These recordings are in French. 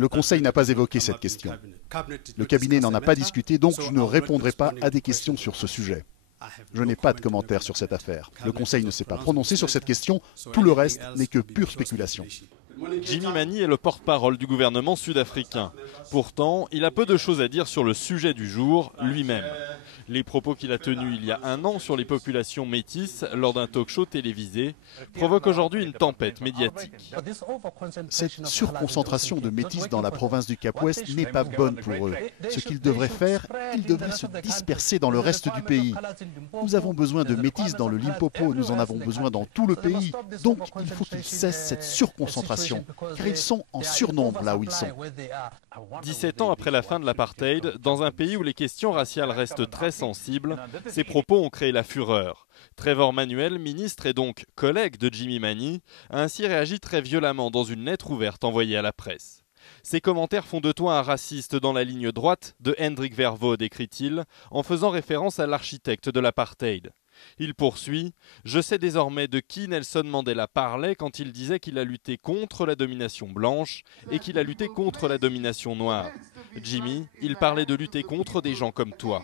Le Conseil n'a pas évoqué cette question. Le cabinet n'en a pas discuté, donc je ne répondrai pas à des questions sur ce sujet. Je n'ai pas de commentaires sur cette affaire. Le Conseil ne s'est pas prononcé sur cette question. Tout le reste n'est que pure spéculation. Jimmy Mani est le porte-parole du gouvernement sud-africain. Pourtant, il a peu de choses à dire sur le sujet du jour lui-même. Les propos qu'il a tenus il y a un an sur les populations métisses lors d'un talk-show télévisé provoquent aujourd'hui une tempête médiatique. Cette surconcentration de métis dans la province du Cap-Ouest n'est pas bonne pour eux. Ce qu'ils devraient faire, ils devraient se disperser dans le reste du pays. Nous avons besoin de métis dans le Limpopo, nous en avons besoin dans tout le pays. Donc il faut qu'ils cessent cette surconcentration, car ils sont en surnombre là où ils sont. 17 ans après la fin de l'apartheid, dans un pays où les questions raciales restent très sensibles, ces propos ont créé la fureur. Trevor Manuel, ministre et donc collègue de Jimmy Mani, a ainsi réagi très violemment dans une lettre ouverte envoyée à la presse. Ces commentaires font de toi un raciste dans la ligne droite de Hendrik Verwoerd, écrit-il, en faisant référence à l'architecte de l'apartheid. Il poursuit « Je sais désormais de qui Nelson Mandela parlait quand il disait qu'il a lutté contre la domination blanche et qu'il a lutté contre la domination noire. Jimmy, il parlait de lutter contre des gens comme toi. »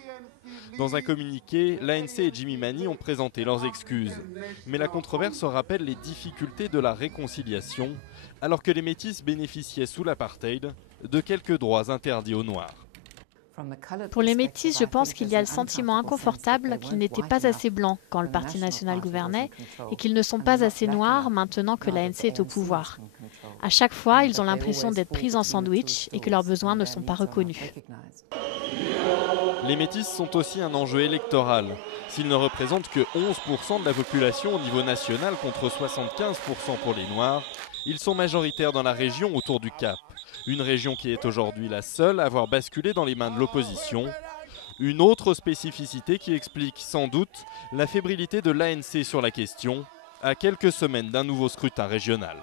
Dans un communiqué, l'ANC et Jimmy Mani ont présenté leurs excuses. Mais la controverse rappelle les difficultés de la réconciliation, alors que les métis bénéficiaient sous l'apartheid de quelques droits interdits aux Noirs. Pour les métis, je pense qu'il y a le sentiment inconfortable qu'ils n'étaient pas assez blancs quand le Parti national gouvernait et qu'ils ne sont pas assez noirs maintenant que l'ANC est au pouvoir. À chaque fois, ils ont l'impression d'être pris en sandwich et que leurs besoins ne sont pas reconnus. Les métis sont aussi un enjeu électoral. S'ils ne représentent que 11% de la population au niveau national contre 75% pour les Noirs, ils sont majoritaires dans la région autour du Cap. Une région qui est aujourd'hui la seule à avoir basculé dans les mains de l'opposition. Une autre spécificité qui explique sans doute la fébrilité de l'ANC sur la question, à quelques semaines d'un nouveau scrutin régional.